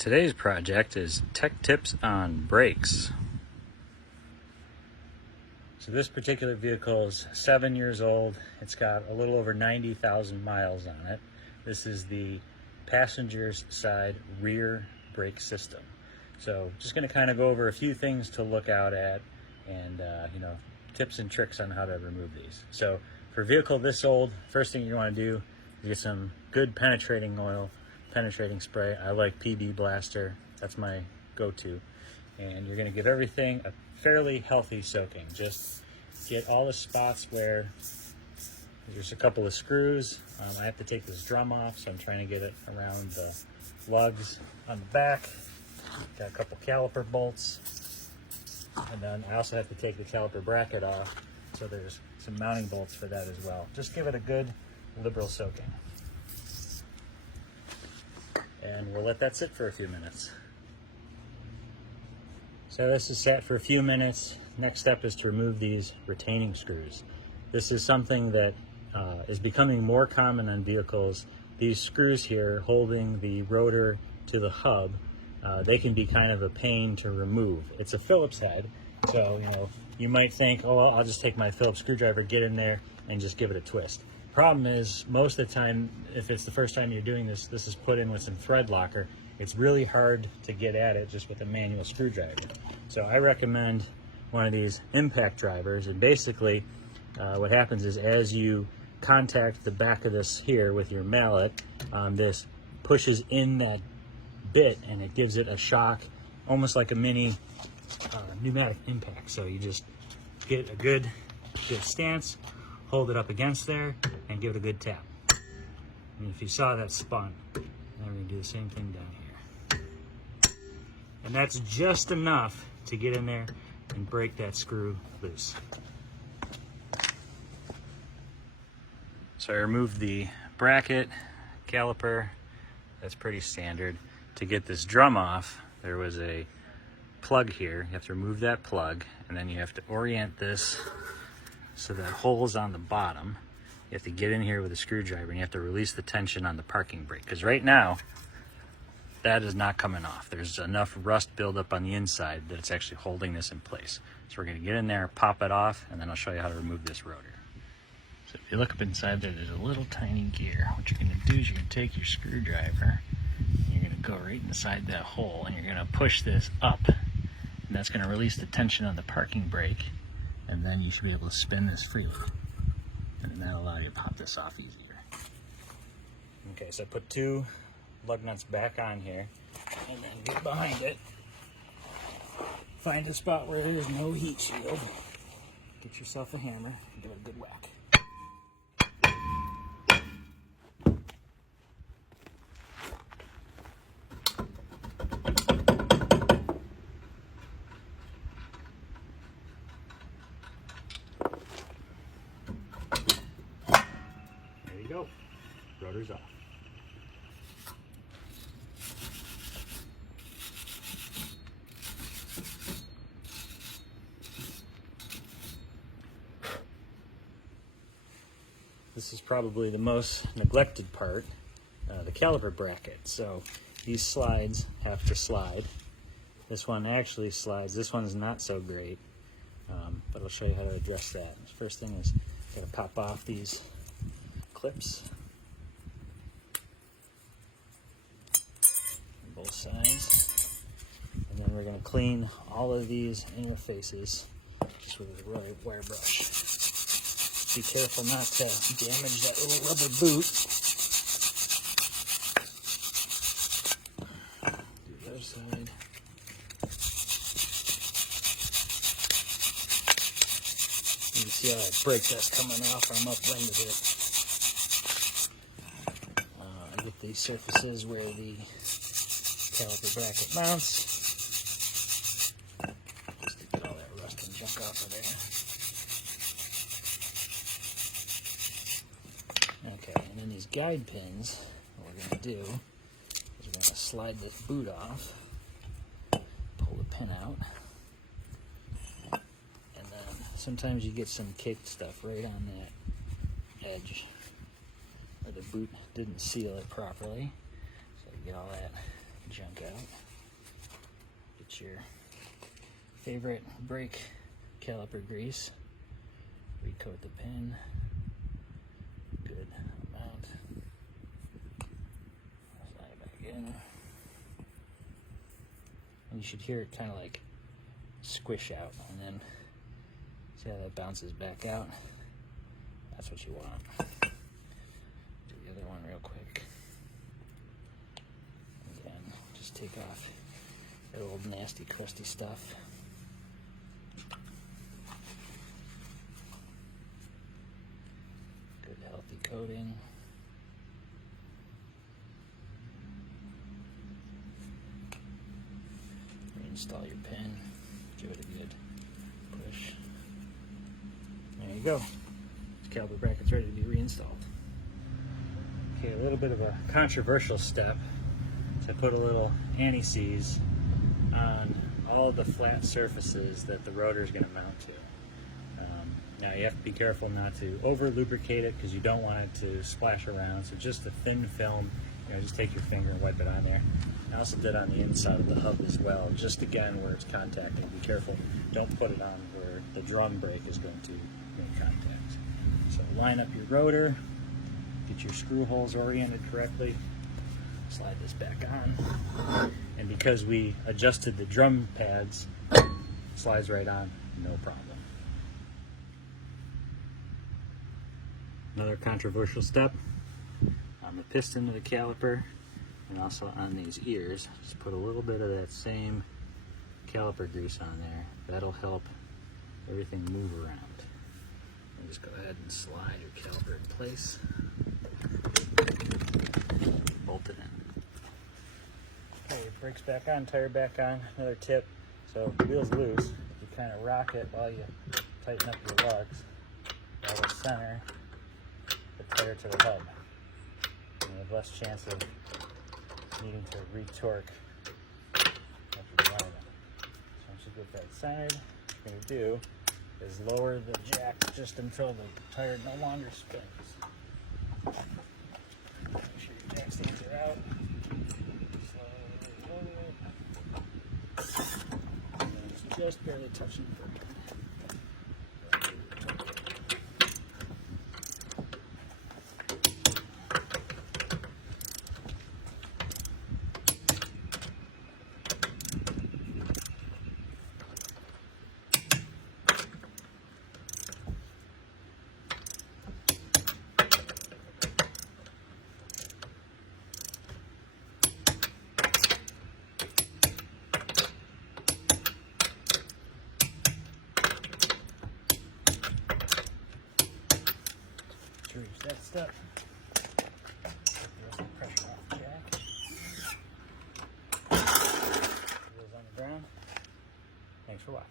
Today's project is tech tips on brakes. So this particular vehicle is 7 years old. It's got a little over 90,000 miles on it. This is the passenger's side rear brake system. So just going to kind of go over a few things to look out at and tips and tricks on how to remove these. So for a vehicle this old, first thing you want to do is get some good penetrating oil, penetrating spray. I like PB Blaster, that's my go-to. And you're going to give everything a fairly healthy soaking. Just get all the spots where there's a couple of screws. I have to take this drum off, so I'm trying to get it around the lugs on the back. Got a couple caliper bolts. And then I also have to take the caliper bracket off, so there's some mounting bolts for that as well. Just give it a good liberal soaking. And we'll let that sit for a few minutes. So this is set for a few minutes. Next step is to remove these retaining screws. This is something that is becoming more common on vehicles. These screws here holding the rotor to the hub, they can be kind of a pain to remove. It's a Phillips head, so you might think, oh, well, I'll just take my Phillips screwdriver, get in there, and just give it a twist. Problem is, most of the time, if it's the first time you're doing this, this is put in with some thread locker. It's really hard to get at it just with a manual screwdriver. So I recommend one of these impact drivers, and basically what happens is as you contact the back of this here with your mallet, this pushes in that bit and it gives it a shock, almost like a mini pneumatic impact. So you just get a good stance, hold it up against there, and give it a good tap. And if you saw that spun, now we're going to do the same thing down here. And that's just enough to get in there and break that screw loose. So I removed the bracket, caliper, that's pretty standard. To get this drum off, there was a plug here. You have to remove that plug, and then you have to orient this so that hole's on the bottom. You have to get in here with a screwdriver, and you have to release the tension on the parking brake, because right now that is not coming off. There's enough rust buildup on the inside that it's actually holding this in place. So we're going to get in there, pop it off, and then I'll show you how to remove this rotor. So if you look up inside there, there's a little tiny gear. What you're going to do is you're going to take your screwdriver, and you're going to go right inside that hole, and you're going to push this up, and that's going to release the tension on the parking brake, and then you should be able to spin this freely. And then that'll allow you to pop this off easier. Okay, so put two lug nuts back on here, and then get behind it. Find a spot where there is no heat shield. Get yourself a hammer and give it a good whack. There you go. Rotor's off. This is probably the most neglected part, the caliper bracket. So these slides have to slide. This one actually slides. This one's not so great, but I'll show you how to address that. First thing is got to pop off these clips on both sides, and then we're going to clean all of these interfaces just with a wire brush. Be careful not to damage that little rubber boot. Do the other side. You can see how that brake dust coming off. I'm upwind of it. I get these surfaces where the caliper bracket mounts. Just to get all that rust and junk off of there. Okay, and then these guide pins, what we're going to do is we're going to slide this boot off, pull the pin out, and then sometimes you get some caked stuff right on that edge where the boot didn't seal it properly. So you get all that junk out. Get your favorite brake caliper grease. Recoat the pin. Good amount. Slide it back in. And you should hear it kind of like squish out, and then see how that bounces back out. That's what you want. Do the other one real quick. Again, just take off that old nasty crusty stuff. Good healthy coating. Reinstall your pin. Give it a good push. There you go. Caliper bracket's ready to be reinstalled. Okay, a little bit of a controversial step. So I put a little anti-seize on all of the flat surfaces that the rotor is going to mount to. Now you have to be careful not to over lubricate it because you don't want it to splash around. So just a thin film, just take your finger and wipe it on there. I also did on the inside of the hub as well, just again where it's contacting. Be careful, don't put it on where the drum brake is going to make contact. So line up your rotor, get your screw holes oriented correctly, slide this back on, and because we adjusted the drum pads, slides right on, no problem. Another controversial step on the piston of the caliper and also on these ears, just put a little bit of that same caliper grease on there. That'll help everything move around. And just go ahead and slide your caliper in place. Bolt it in. Okay, your brakes back on, tire back on. Another tip, so if the wheel's loose, you kind of rock it while you tighten up your lugs. While the center the tire to the hub. And you have less chance of needing to re-torque after the alignment. So once you get that centered, what you're going to do is lower the jack just until the tire no longer spins. Make sure your jack stands are out. Slowly lower it. And it's just barely touching the brake. To reach that step, some pressure off the jack. Wheels on the ground. Thanks for watching.